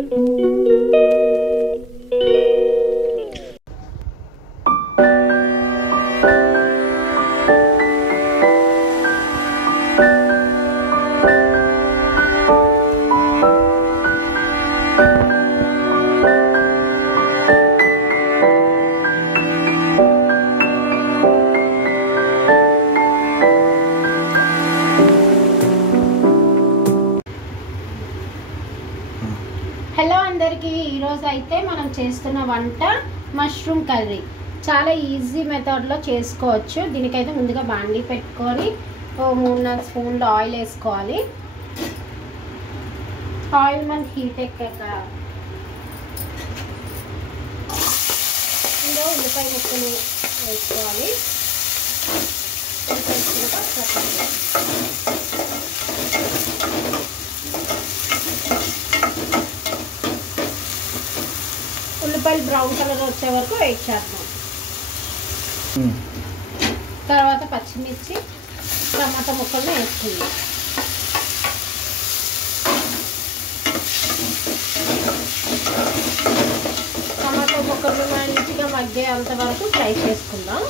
Hello అందరికీ, ఈరోజు అయితే మనం చేస్తున్న వంట మష్రూమ్ కర్రీ. చాలా ఈజీ మెథడ్లో చేసుకోవచ్చు. దీనికైతే ముందుగా బాండీ పెట్టుకొని 3-4 స్పూన్లు ఆయిల్ వేసుకోవాలి. ఆయిల్ మనకి హీట్ ఎక్కాక ఇందులో ఉల్లిపాయ ముక్కలు వేసుకోవాలి. ఉల్లిపాయలు బ్రౌన్ కలర్ వచ్చే వరకు వెయిట్ చేద్దాం. తర్వాత పచ్చిమిర్చి, టమాటా ముక్కలను వేసుకుందాం. టమాటా ముక్కలు మంచిగా మగ్గేంత వరకు ఫ్రై చేసుకుందాం.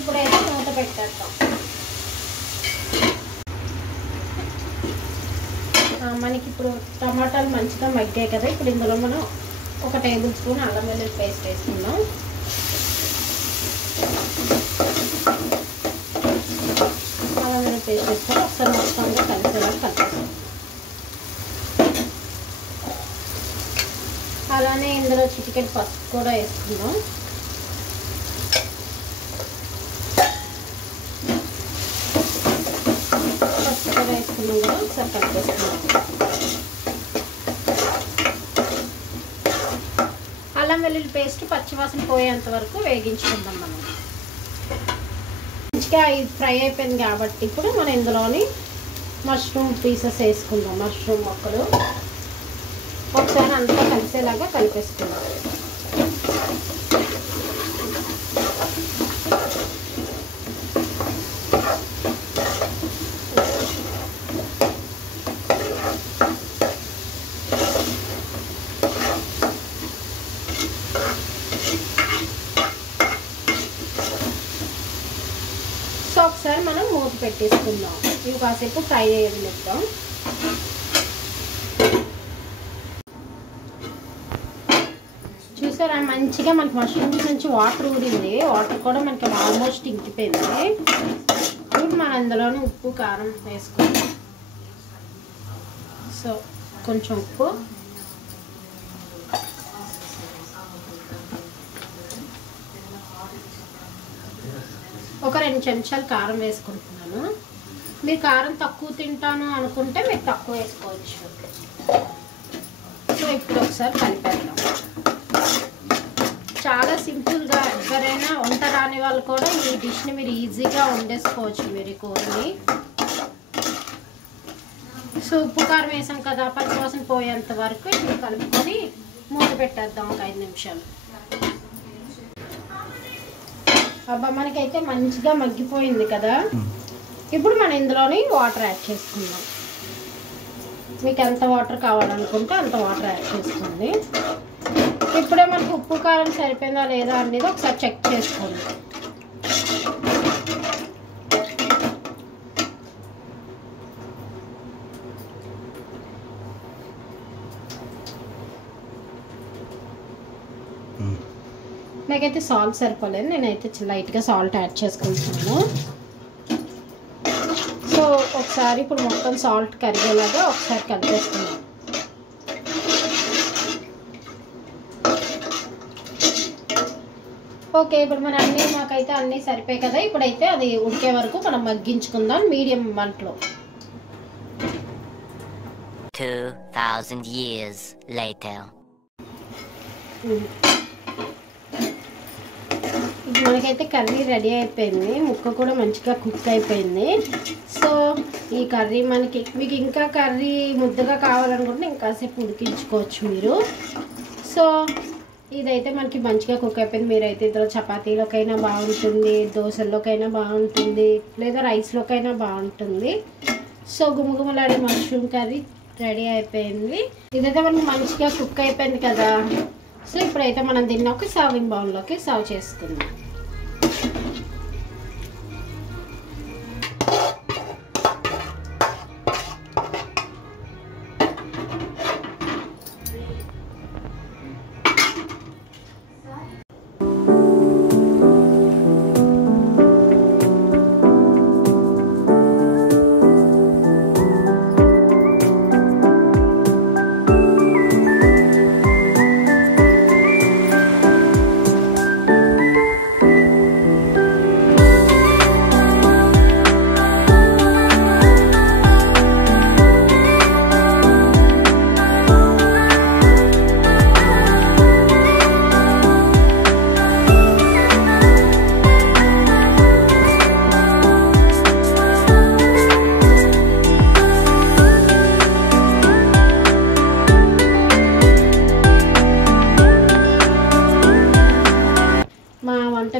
ఇప్పుడైతే మూత పెట్టేద్దాం. మనకి ఇప్పుడు టమాటాలు మంచిగా మగ్గాయి కదా, ఇప్పుడు ఇందులో మనం 1 టేబుల్ స్పూన్ అల్లం వెల్లుల్లి పేస్ట్ వేసుకుందాం. అల్లం వెల్లుల్లి పేస్ట్ వేసుకొని ఒకసారి మొత్తంగా కలిసేలా కలిపేస్తాం. అలానే ఇందులో చిటికెడు పసుపు కూడా వేసుకుందాం. పసుపు కూడా వేసుకున్నాం కదా, ఒకసారి కలిపేసుకుందాం. అల్లం వెల్లుల్లి పేస్ట్ పచ్చివాసన పోయేంత వరకు వేగించుకుందాం. మనం మంచిగా ఇది ఫ్రై అయిపోయింది కాబట్టి ఇప్పుడు మనం ఇందులోని మష్రూమ్ పీసెస్ వేసుకుందాం. మష్రూమ్ ముక్కలు ఒకసారి అంతా కలిసేలాగా కలిపేసుకుందాం. సో ఒకసారి మనం మూత పెట్టేసుకుందాం. ఇవి కాసేపు ఫ్రై చేయనిద్దాం. చూసారా, మంచిగా మనకి మష్రూమ్స్ నుంచి వాటర్ ఊరింది. వాటర్ కూడా మనకి ఆల్మోస్ట్ ఇంకిపోయింది. ఇప్పుడు మనం అందులోనే ఉప్పు కారం వేసుకుందాం. సో కొంచెం ఉప్పు, ఒక 2 చెంచాలు కారం వేసుకుంటున్నాను. మీరు కారం తక్కువ తింటాను అనుకుంటే మీరు తక్కువ వేసుకోవచ్చు. సో ఇప్పుడు ఒకసారి కలిపేద్దాం. చాలా సింపుల్గా ఎవరైనా వంట రాని వాళ్ళు కూడా ఈ డిష్ని మీరు ఈజీగా వండేసుకోవచ్చు. మీరు ఈ కూరని సో ఉప్పు కారం వేసాం కదా, పచ్చివాసన పోయేంత వరకు ఇప్పుడు కలుపుకొని మూత పెట్టేద్దాం ఒక 5 నిమిషాలు. అబ్బా, మనకైతే మంచిగా మగ్గిపోయింది కదా. ఇప్పుడు మనం ఇందులోని వాటర్ యాడ్ చేసుకుందాం. మీకు ఎంత వాటర్ కావాలనుకుంటే అంత వాటర్ యాడ్ చేసుకోండి. ఇప్పుడే మనకు ఉప్పు కారం సరిపోయిందా లేదా అనేది ఒకసారి చెక్ చేసుకోండి. నాకైతే సాల్ట్ సరిపోలేదు. నేనైతే లైట్గా సాల్ట్ యాడ్ చేసుకుంటున్నాను. సో ఒకసారి ఇప్పుడు మొత్తం సాల్ట్ కరిగేలాగా ఒకసారి కలిపేస్తున్నాను. ఓకే, ఇప్పుడు మన మాకైతే అన్నీ సరిపోయాయి కదా. ఇప్పుడైతే అది ఉడికే వరకు మనం మగ్గించుకుందాం మీడియం మంటలో. 2000 years later. మనకైతే కర్రీ రెడీ అయిపోయింది. ముక్క కూడా మంచిగా కుక్ అయిపోయింది. సో ఈ కర్రీ మీకు ఇంకా కర్రీ ముద్దగా కావాలనుకుంటే ఇంకాసేపు ఉడికించుకోవచ్చు మీరు. సో ఇదైతే మనకి మంచిగా కుక్ అయిపోయింది. మీరైతే ఇందులో చపాతీలోకైనా బాగుంటుంది, దోశల్లోకైనా బాగుంటుంది, లేదా రైస్లోకైనా బాగుంటుంది. సో గుమగుమలాడే మష్రూమ్ కర్రీ రెడీ అయిపోయింది. ఇదైతే మనకి మంచిగా కుక్ అయిపోయింది కదా. సో ఇప్పుడైతే మనం దీన్ని ఒక సర్వింగ్ బౌల్లోకి సర్వ్ చేసుకుందాం.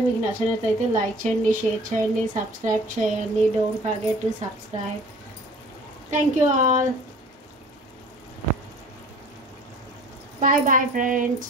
మీకు నచ్చినట్లయితే లైక్ చేయండి, షేర్ చేయండి, సబ్స్క్రైబ్ చేయండి. Don't forget to subscribe. Thank you all. Bye bye friends.